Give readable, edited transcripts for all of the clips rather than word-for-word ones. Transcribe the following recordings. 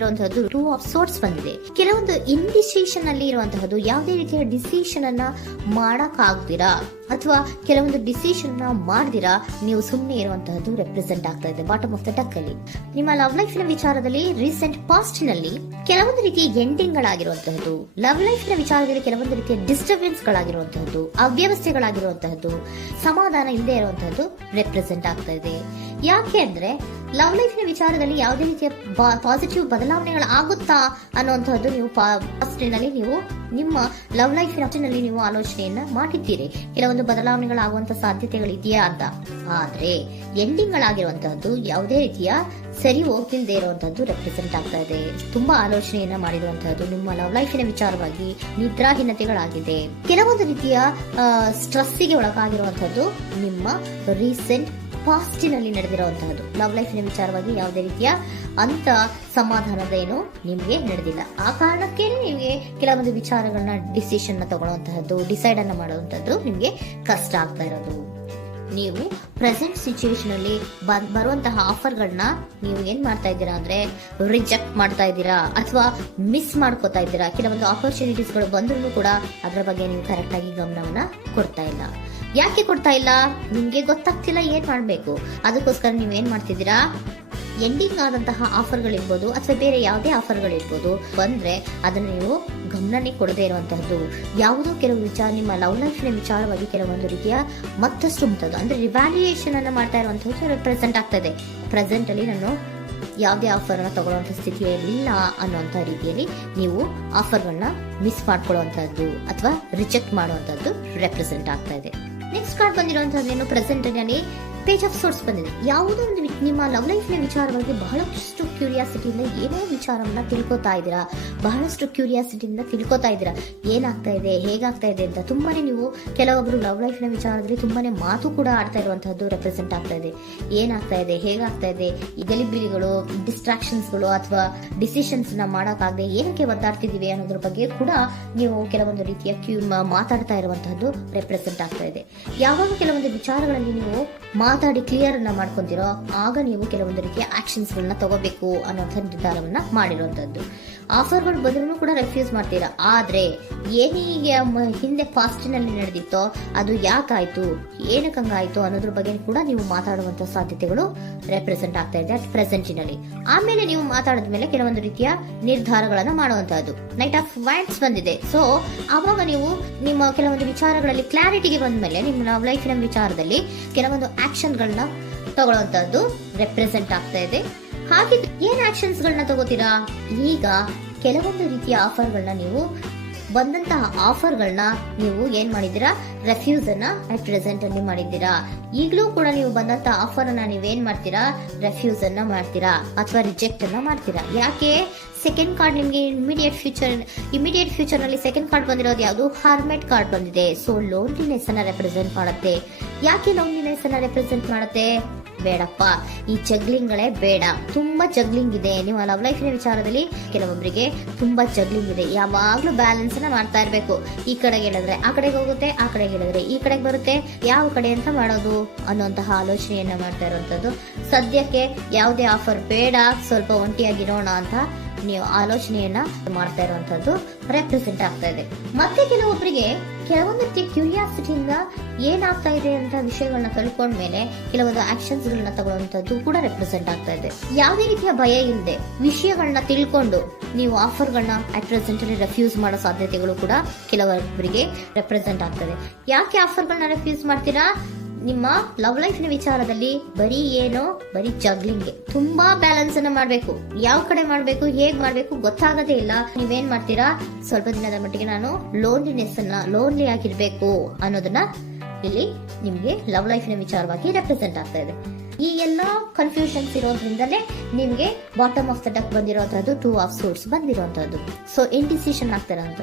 ಬಂದಿರುವಂತಹದ್ದು two of sorts ಬಂದಿದೆ. ಕೆಲವೊಂದು indecision ಅಲ್ಲಿ ಇರುವಂತಹದ್ದು, ಯಾವುದೇ ರೀತಿಯ ಡಿಸಿಷನ್ ಅನ್ನ ಮಾಡಕ್ ಆಗ್ದಿರಾ ಅಥವಾ ಕೆಲವೊಂದು ಡಿಸಿಷನ್ ನ ಮಾಡ್ದಿರಾ ನೀವು ಸುಮ್ಮನೆ ಇರುವಂತಹದ್ದು ರೆಪ್ರೆಸೆಂಟ್ ಆಗ್ತಾ ಇದೆ ಬಾಟಮ್ ಆಫ್ ದ ಡಕ್ ಅಲ್ಲಿ. ನಿಮ್ಮ ಲವ್ ಲೈಫ್ ನ ವಿಚಾರದಲ್ಲಿ ರೀಸೆಂಟ್ ಪಾಸ್ಟ್ ನಲ್ಲಿ ಕೆಲವೊಂದು ರೀತಿಯ ಎಂಡಿಂಗ್ ಗಳಾಗಿರುವಂತಹದ್ದು, ಲವ್ ಲೈಫ್ ನ ವಿಚಾರದಲ್ಲಿ ಕೆಲವೊಂದು ರೀತಿಯ ಡಿಸ್ಟರ್ಬೆನ್ಸ್ ಗಳಾಗಿರುವಂತಹದ್ದು, ಅವ್ಯವಸ್ಥೆಗಳಾಗಿರುವಂತಹದ್ದು, ಸಮಾಧಾನ ಇಲ್ಲದೆ ಇರುವಂತಹದ್ದು ರೆಪ್ರೆಸೆಂಟ್ ಆಗ್ತಾ ಇದೆ. ಯಾಕೆ ಅಂದ್ರೆ ಲವ್ ಲೈಫ್ ನ ವಿಚಾರದಲ್ಲಿ ಯಾವುದೇ ರೀತಿಯ ಪಾಸಿಟಿವ್ ಬದಲಾವಣೆಗಳು ಆಗುತ್ತಾ ಅನ್ನುವಂತಹದ್ದು ನೀವು ಪಾಸ್ಟ್ ನಲ್ಲಿ ನೀವು ನಿಮ್ಮ ಲವ್ ಲೈಫ್ ನಲ್ಲಿ ನೀವು ಆಲೋಚನೆಯನ್ನ ಮಾಡಿದ್ದೀರಿ, ಕೆಲವೊಂದು ಬದಲಾವಣೆಗಳಾಗುವಂತ ಸಾಧ್ಯತೆಗಳು ಇದೆಯಾ ಅಂತ. ಆದ್ರೆ ಎಂಡಿಂಗ್ ಗಳಾಗಿರುವಂತಹದ್ದು ಯಾವುದೇ ರೀತಿಯ ಸರಿ ಹೋಗ್ತಿಲ್ದೇ ಇರುವಂತಹದ್ದು ರೆಪ್ರೆಸೆಂಟ್ ಆಗ್ತಾ ಇದೆ. ತುಂಬಾ ಆಲೋಚನೆಯನ್ನ ಮಾಡಿರುವಂತಹದ್ದು ನಿಮ್ಮ ಲವ್ ಲೈಫಿನ ವಿಚಾರವಾಗಿ ನಿದ್ರಾಹೀನತೆಗಳಾಗಿದೆ. ಕೆಲವೊಂದು ರೀತಿಯ ಸ್ಟ್ರೆಸ್ಸಿಗೆ ಒಳಗಾಗಿರುವಂತಹದ್ದು ನಿಮ್ಮ ರೀಸೆಂಟ್ ಪಾಸ್ಟಿನಲ್ಲಿ ನಡೆದಿರುವಂತಹದ್ದು. ಲವ್ ಲೈಫಿನ ವಿಚಾರವಾಗಿ ಯಾವುದೇ ರೀತಿಯ ಅಂತ ಸಮಾಧಾನದ ಏನು ನಿಮ್ಗೆ ನಡೆದಿಲ್ಲ. ಆ ಕಾರಣಕ್ಕೆ ನಿಮ್ಗೆ ಕೆಲವೊಂದು ವಿಚಾರಗಳನ್ನ ಡಿಸಿಷನ್ ತಗೊಳ್ಳುವಂತಹದ್ದು, ಡಿಸೈಡ್ ಅನ್ನ ಮಾಡುವಂತಹದ್ದು ನಿಮ್ಗೆ ಕಷ್ಟ ಆಗ್ತಾ ಇರೋದು. ನೀವು ಪ್ರೆಸೆಂಟ್ ಸಿಚುವೇಶನ್ ಅಲ್ಲಿ ಬರುವಂತಹ ಆಫರ್ಗಳನ್ನ ನೀವು ಏನ್ ಮಾಡ್ತಾ ಇದ್ದೀರಾ ಅಂದ್ರೆ ರಿಜೆಕ್ಟ್ ಮಾಡ್ತಾ ಇದ್ದೀರಾ ಅಥವಾ ಮಿಸ್ ಮಾಡ್ಕೋತಾ ಇದ್ದೀರಾ. ಕೆಲವೊಂದು ಆಪರ್ಚುನಿಟೀಸ್ ಗಳು ಬಂದ್ರೂ ಕೂಡ ಅದರ ಬಗ್ಗೆ ನೀವು ಕರೆಕ್ಟ್ ಆಗಿ ಗಮನವನ್ನ ಕೊಡ್ತಾ ಇಲ್ಲ. ಯಾಕೆ ಕೊಡ್ತಾ ಇಲ್ಲ? ನಿಮ್ಗೆ ಗೊತ್ತಾಗ್ತಿಲ್ಲ ಏನ್ ಮಾಡ್ಬೇಕು. ಅದಕ್ಕೋಸ್ಕರ ನೀವ್ ಏನ್ ಮಾಡ್ತಿದ್ದೀರಾ, ಎಂಡಿಂಗ್ ಆದಂತಹ ಆಫರ್ಗಳಿರ್ಬೋದು ಅಥವಾ ಬೇರೆ ಯಾವುದೇ ಆಫರ್ಗಳಿರ್ಬೋದು ಬಂದ್ರೆ ಅದನ್ನ ನೀವು ಗಮನನೇ ಕೊಡದೇ ಇರುವಂತಹದ್ದು. ಯಾವುದೋ ಕೆಲವು ವಿಚಾರ ನಿಮ್ಮ ಲವ್ ಲೈಫ್ ನ ವಿಚಾರವಾಗಿ ಕೆಲವೊಂದು ರೀತಿಯ ಮತ್ತಷ್ಟು ಅಂದ್ರೆ ರಿವ್ಯಾಲ್ಯೂಯೇಷನ್ ಅನ್ನ ಮಾಡ್ತಾ ಇರುವಂತಹದ್ದು ರೆಪ್ರೆಸೆಂಟ್ ಆಗ್ತದೆ. ಪ್ರೆಸೆಂಟ್ ಅಲ್ಲಿ ನಾನು ಯಾವುದೇ ಆಫರ್ ಅನ್ನ ತಗೊಳ್ಳುವಂತ ಸ್ಥಿತಿಯಲ್ಲಿ ಇಲ್ಲ ಅನ್ನುವಂತ ರೀತಿಯಲ್ಲಿ ನೀವು ಆಫರ್ಗಳನ್ನ ಮಿಸ್ ಮಾಡ್ಕೊಳ್ಳುವಂತಹದ್ದು ಅಥವಾ ರಿಜೆಕ್ಟ್ ಮಾಡುವಂತಹದ್ದು ರೆಪ್ರೆಸೆಂಟ್ ಆಗ್ತಾ ಇದೆ. ನೆಕ್ಸ್ಟ್ ಕಾರ್ಡ್ ಬಂದಿರುವಂತಹದ್ದೇನು, ಪ್ರೆಸೆಂಟ್ ನಲ್ಲಿ ಪೇಜ್ ಆಫ್ ಸೋರ್ಟ್ಸ್ ಬಂದಿದೆ. ಯಾವುದೋ ಒಂದು ನಿಮ್ಮ ಲವ್ ಲೈಫ್ ನ ವಿಚಾರವಾಗಿ ಬಹಳಷ್ಟು ಕ್ಯೂರಿಯಾಸಿಟಿಯಿಂದ ಏನೋ ವಿಚಾರವನ್ನ ತಿಳ್ಕೊತಾ ಇದ್ದೀರಾ, ಬಹಳಷ್ಟು ಕ್ಯೂರಿಯಾಸಿಟಿಯಿಂದ ತಿಳ್ಕೊತಾ ಇದ್ದೀರಾ ಏನಾಗ್ತಾ ಇದೆ, ಹೇಗಾಗ್ತಾ ಇದೆ ಅಂತ. ತುಂಬಾನೇ ನೀವು ಕೆಲವೊಬ್ರು ಲವ್ ಲೈಫ್ ನ ವಿಚಾರದಲ್ಲಿ ತುಂಬಾನೇ ಮಾತು ಕೂಡ ಆಡ್ತಾ ಇರುವಂತಹದ್ದು ರೆಪ್ರೆಸೆಂಟ್ ಆಗ್ತಾ ಇದೆ. ಏನಾಗ್ತಾ ಇದೆ, ಹೇಗಾಗ್ತಾ ಇದೆ, ಈ ಗಲಿಬಿಲಿಗಳು, ಡಿಸ್ಟ್ರಾಕ್ಷನ್ಸ್ಗಳು ಅಥವಾ ಡಿಸಿಷನ್ಸ್ ನ ಮಾಡಕ್ಕಾಗದೆ ಏನಕ್ಕೆ ಒದ್ದಾಡ್ತಿದೀವಿ ಅನ್ನೋದ್ರ ಬಗ್ಗೆ ಕೂಡ ನೀವು ಕೆಲವೊಂದು ರೀತಿಯ ಮಾತಾಡ್ತಾ ಇರುವಂತಹದ್ದು ರೆಪ್ರೆಸೆಂಟ್ ಆಗ್ತಾ ಇದೆ. ಯಾವಾಗ ಕೆಲವೊಂದು ವಿಚಾರಗಳಲ್ಲಿ ನೀವು ಮಾತಾಡಿ ಕ್ಲಿಯರ್ ಅನ್ನ ಮಾಡ್ಕೊಂತೀರೋ ಆಗ ನೀವು ಕೆಲವೊಂದು ರೀತಿಯ ಆಕ್ಷನ್ಸ್ ಗಳನ್ನ ತಗೋಬೇಕು ಅನ್ನೋಂಥ ನಿರ್ಧಾರವನ್ನ ಮಾಡಿರುವಂತದ್ದು. ಆಫರ್ಗಳು ಬಂದ್ರೂ ಕೂಡ ರೆಫ್ಯೂಸ್ ಮಾಡ್ತೀರಾ. ಆದ್ರೆ ಏನೀಗ ಹಿಂದೆ ಪಾಸ್ಟ್ ನಲ್ಲಿ ನಡೆದಿತ್ತೋ ಅದು ಯಾಕಾಯ್ತು, ಏನಕ್ಕಂಗಾಯ್ತು ಅನ್ನೋದ್ರ ಬಗ್ಗೆ ಕೂಡ ನೀವು ಮಾತಾಡುವಂತ ಸಾಧ್ಯತೆಗಳು ರೆಪ್ರೆಸೆಂಟ್ ಆಗ್ತಾ ಇದೆ ಅಟ್ ಪ್ರೆಸೆಂಟಿನಲ್ಲಿ. ಆಮೇಲೆ ನೀವು ಮಾತಾಡಿದ್ಮೇಲೆ ಕೆಲವೊಂದು ರೀತಿಯ ನಿರ್ಧಾರಗಳನ್ನ ಮಾಡುವಂತಹದ್ದು. ನೈಟ್ ಆಫ್ ವ್ಯಾಂಡ್ಸ್ ಬಂದಿದೆ. ಸೊ ಆವಾಗ ನೀವು ನಿಮ್ಮ ಕೆಲವೊಂದು ವಿಚಾರಗಳಲ್ಲಿ ಕ್ಲಾರಿಟಿಗೆ ಬಂದ್ಮೇಲೆ ನಿಮ್ಮ ಲವ್ ಲೈಫಿನ ವಿಚಾರದಲ್ಲಿ ಕೆಲವೊಂದು ಆಕ್ಷನ್ ಗಳನ್ನ ತಗೊಳ್ಳುವಂತಹದ್ದು ರೆಪ್ರೆಸೆಂಟ್ ಆಗ್ತಾ ಇದೆ. ಹಾಗೆ ಏನ್ ಆಕ್ಷನ್ಸ್ ಗಳನ್ನ ತಗೋತೀರಾ? ಈಗ ಕೆಲವೊಂದು ರೀತಿಯ ಆಫರ್ಗಳನ್ನ ನೀವು ಬಂದಂತಹ ಆಫರ್ಗಳನ್ನ ನೀವು ಏನ್ ಮಾಡಿದ್ದೀರಾ, ರೆಫ್ಯೂಸ್ ಅನ್ನ ಅಟ್ ಪ್ರೆಸೆಂಟ್ ಅಲ್ಲಿ ಮಾಡಿದ್ದೀರಾ. ಈಗಲೂ ಕೂಡ ನೀವು ಬಂದಂತಹ ಆಫರ್ ಅನ್ನ ನೀವೇನ್ ಮಾಡ್ತೀರಾ, ರೆಫ್ಯೂಸ್ ಅನ್ನ ಮಾಡ್ತೀರಾ ಅಥವಾ ರಿಜೆಕ್ಟ್ ಅನ್ನ ಮಾಡ್ತೀರಾ. ಯಾಕೆ? ಸೆಕೆಂಡ್ ಕಾರ್ಡ್ ನಿಮ್ಗೆ ಇಮಿಡಿಯೇಟ್ ಫ್ಯೂಚರ್ ನಲ್ಲಿ ಸೆಕೆಂಡ್ ಕಾರ್ಡ್ ಬಂದಿರೋದು ಯಾವುದು, ಹರ್ಮೆಟ್ ಕಾರ್ಡ್ ಬಂದಿದೆ. ಸೊ ಲೋನ್ಲಿನೆಸ್ ಅನ್ನ ರೆಪ್ರೆಸೆಂಟ್ ಮಾಡುತ್ತೆ. ಯಾಕೆ ಲೋನ್ಲಿನೆಸ್ ಅನ್ನ ರೆಪ್ರೆಸೆಂಟ್ ಮಾಡುತ್ತೆ? ಬೇಡಪ್ಪ, ಈ ಜಗ್ಲಿಂಗ್ಗಳೇ ಬೇಡ. ತುಂಬಾ ಜಗ್ಲಿಂಗ್ ಇದೆ ನಿಮ್ಮ ಲವ್ ಲೈಫ್ ನ ವಿಚಾರದಲ್ಲಿ. ಕೆಲವೊಬ್ಬರಿಗೆ ತುಂಬಾ ಜಗ್ಲಿಂಗ್ ಇದೆ. ಯಾವಾಗ್ಲೂ ಬ್ಯಾಲೆನ್ಸ್ ಅನ್ನ ಮಾಡ್ತಾ ಇರ್ಬೇಕು. ಈ ಕಡೆಗೆ ಹೇಳಿದ್ರೆ ಆ ಕಡೆಗೆ ಹೋಗುತ್ತೆ, ಆ ಕಡೆಗೆ ಹೇಳಿದ್ರೆ ಈ ಕಡೆಗೆ ಬರುತ್ತೆ. ಯಾವ ಕಡೆ ಅಂತ ಮಾಡೋದು ಅನ್ನುವಂತಹ ಆಲೋಚನೆಯನ್ನ ಮಾಡ್ತಾ ಇರುವಂತದ್ದು. ಸದ್ಯಕ್ಕೆ ಯಾವುದೇ ಆಫರ್ ಬೇಡ, ಸ್ವಲ್ಪ ಒಂಟಿಯಾಗಿರೋಣ ಅಂತ ನೀವು ಆಲೋಚನೆಯನ್ನ ಮಾಡ್ತಾ ಇರುವಂತದ್ದು ರೆಪ್ರೆಸೆಂಟ್ ಆಗ್ತಾ ಇದೆ. ಮತ್ತೆ ಕೆಲವೊಬ್ಬರಿಗೆ ಕೆಲವೊಂದು ರೀತಿಯ ಕ್ಯೂರಿಯಾಸಿಟಿಯಿಂದ ಏನಾಗ್ತಾ ಇದೆ ಅಂತ ವಿಷಯಗಳನ್ನ ತಿಳ್ಕೊಂಡ್ಮೇಲೆ ಕೆಲವೊಂದು ಆಕ್ಷನ್ಸ್ ಗಳನ್ನ ತಗೊಳ್ಳುವಂತದ್ದು ಕೂಡ ರೆಪ್ರೆಸೆಂಟ್ ಆಗ್ತಾ ಇದೆ. ಯಾವುದೇ ರೀತಿಯ ಭಯ ಇಲ್ಲದೆ ವಿಷಯಗಳನ್ನ ತಿಳ್ಕೊಂಡು ನೀವು ಆಫರ್ಗಳನ್ನ ಅಟ್ ಪ್ರೆಸೆಂಟ್ ಅಲ್ಲಿ ರೆಫ್ಯೂಸ್ ಮಾಡೋ ಸಾಧ್ಯತೆಗಳು ಕೂಡ ಕೆಲವೊಬ್ಬರಿಗೆ ರೆಪ್ರೆಸೆಂಟ್ ಆಗ್ತದೆ. ಯಾಕೆ ಆಫರ್ಗಳನ್ನ ರೆಫ್ಯೂಸ್ ಮಾಡ್ತೀರಾ? ನಿಮ್ಮ ಲವ್ ಲೈಫ್ ನ ವಿಚಾರದಲ್ಲಿ ಬರೀ ಜಗ್ಲಿಂಗ್, ತುಂಬಾ ಬ್ಯಾಲೆನ್ಸ್ ಅನ್ನ ಮಾಡ್ಬೇಕು. ಯಾವ ಕಡೆ ಮಾಡ್ಬೇಕು, ಹೇಗ್ ಮಾಡ್ಬೇಕು ಗೊತ್ತಾಗದೇ ಇಲ್ಲ. ನೀವೇನ್ ಮಾಡ್ತೀರಾ, ಸ್ವಲ್ಪ ದಿನದ ಮಟ್ಟಿಗೆ ನಾನು ಲೋನ್ಲಿ ಆಗಿರ್ಬೇಕು ಅನ್ನೋದನ್ನ ಇಲ್ಲಿ ನಿಮ್ಗೆ ಲವ್ ಲೈಫ್ ನ ವಿಚಾರವಾಗಿ ರೆಪ್ರೆಸೆಂಟ್ ಆಗ್ತಾ ಇದೆ. ಈ ಎಲ್ಲಾ ಕನ್ಫ್ಯೂಷನ್ಸ್ ಇರೋದ್ರಿಂದಲೇ ನಿಮ್ಗೆ ಬಾಟಮ್ ಆಫ್ ದ ಡಕ್ ಬಂದಿರೋಂಥದ್ದು ಟೂ ಆಫ್ ಸೋರ್ಟ್ಸ್ ಬಂದಿರೋಂಥದ್ದು. ಸೊ ಇಂಡಿಸಿಷನ್ ಆಗ್ತಿರೋಂಥ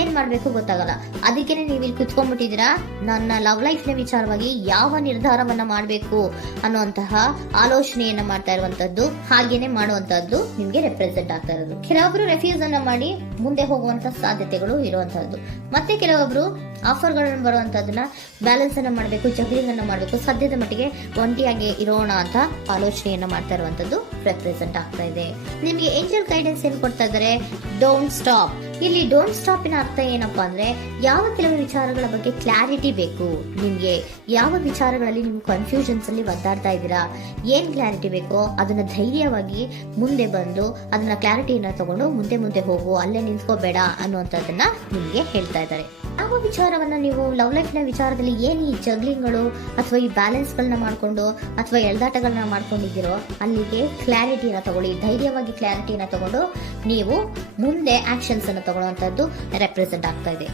ಏನ್ ಮಾಡ್ಬೇಕು ಗೊತ್ತಾಗಲ್ಲ. ಅದಕ್ಕೇನೆ ನೀವು ಇಲ್ಲಿ ಕುತ್ಕೊಂಡ್ಬಿಟ್ಟಿದ್ದೀರಾ, ನನ್ನ ಲವ್ ಲೈಫ್ ನ ವಿಚಾರವಾಗಿ ಯಾವ ನಿರ್ಧಾರವನ್ನ ಮಾಡ್ಬೇಕು ಅನ್ನುವಂತಹ ಆಲೋಚನೆಯನ್ನ ಮಾಡ್ತಾ ಇರುವಂತದ್ದು, ಹಾಗೇನೆ ಮಾಡುವಂತದ್ದು ನಿಮ್ಗೆ ರೆಪ್ರೆಸೆಂಟ್ ಆಗ್ತಾ ಇರೋದು. ಕೆಲವೊಬ್ರು ರೆಫ್ಯೂಸ್ ಅನ್ನ ಮಾಡಿ ಮುಂದೆ ಹೋಗುವಂತ ಸಾಧ್ಯತೆಗಳು ಇರುವಂತಹದ್ದು. ಮತ್ತೆ ಕೆಲವೊಬ್ರು ಆಫರ್ಗಳನ್ನು ಬರುವಂತದನ್ನ ಬ್ಯಾಲೆನ್ಸ್ ಅನ್ನ ಮಾಡಬೇಕು, ಜಗ್ಲಿಂಗ್ ಅನ್ನ ಮಾಡಬೇಕು, ಸದ್ಯದ ಮಟ್ಟಿಗೆ ಒಂಟಿಯಾಗಿ ಇರೋಣ ಅಂತ ಆಲೋಚನೆಯನ್ನ ಮಾಡ್ತಾ ಇರುವಂತದ್ದು ರೆಪ್ರೆಸೆಂಟ್ ಆಗ್ತಾ ಇದೆ. ನಿಮಗೆ ಏಂಜಲ್ ಗೈಡೆನ್ಸ್ ಏನ್ ಕೊಡ್ತಾ ಇದ್ದಾರೆ, ಡೋಂಟ್ ಸ್ಟಾಪ್. ಇಲ್ಲಿ ಡೋಂಟ್ ಸ್ಟಾಪ್ ಇನ ಅರ್ಥ ಏನಪ್ಪಾ ಅಂದ್ರೆ, ಯಾವ ಕೆಲವು ವಿಚಾರಗಳ ಬಗ್ಗೆ ಕ್ಲಾರಿಟಿ ಬೇಕು ನಿಮ್ಗೆ, ಯಾವ ವಿಚಾರಗಳಲ್ಲಿ ನೀವು ಕನ್ಫ್ಯೂಷನ್ಸ್ ಅಲ್ಲಿ ಒದ್ದಾಡ್ತಾ ಇದ್ದೀರಾ, ಏನ್ ಕ್ಲಾರಿಟಿ ಬೇಕೋ ಅದನ್ನ ಧೈರ್ಯವಾಗಿ ಮುಂದೆ ಬಂದು ಅದನ್ನ ಕ್ಲಾರಿಟಿಯನ್ನ ತಗೊಂಡು ಮುಂದೆ ಹೋಗು, ಅಲ್ಲೇ ನಿಂತ್ಕೋಬೇಡ ಅನ್ನುವಂಥದ್ದನ್ನ ನಿಮ್ಗೆ ಹೇಳ್ತಾ ಇದ್ದಾರೆ. ಯಾವ ವಿಚಾರವನ್ನ ನೀವು ಲವ್ ಲೈಫ್ ನ ವಿಚಾರದಲ್ಲಿ ಏನ್ ಈ ಜಗ್ಲಿಂಗ್ಗಳು ಅಥವಾ ಈ ಬ್ಯಾಲೆನ್ಸ್ ಗಳನ್ನ ಮಾಡ್ಕೊಂಡು ಅಥವಾ ಎಳ್ದಾಟಗಳನ್ನ ಮಾಡ್ಕೊಂಡಿದ್ದೀರೋ ಅಲ್ಲಿಗೆ ಕ್ಲಾರಿಟಿನ ತಗೊಳ್ಳಿ, ಧೈರ್ಯವಾಗಿ ಕ್ಲಾರಿಟಿನ ತಗೊಂಡು ನೀವು ಮುಂದೆ ಆಕ್ಷನ್ಸ್ ಅನ್ನು ತಗೊಳ್ಳುವಂತದ್ದು ರೆಪ್ರೆಸೆಂಟ್ ಆಗ್ತಾ ಇದೆ.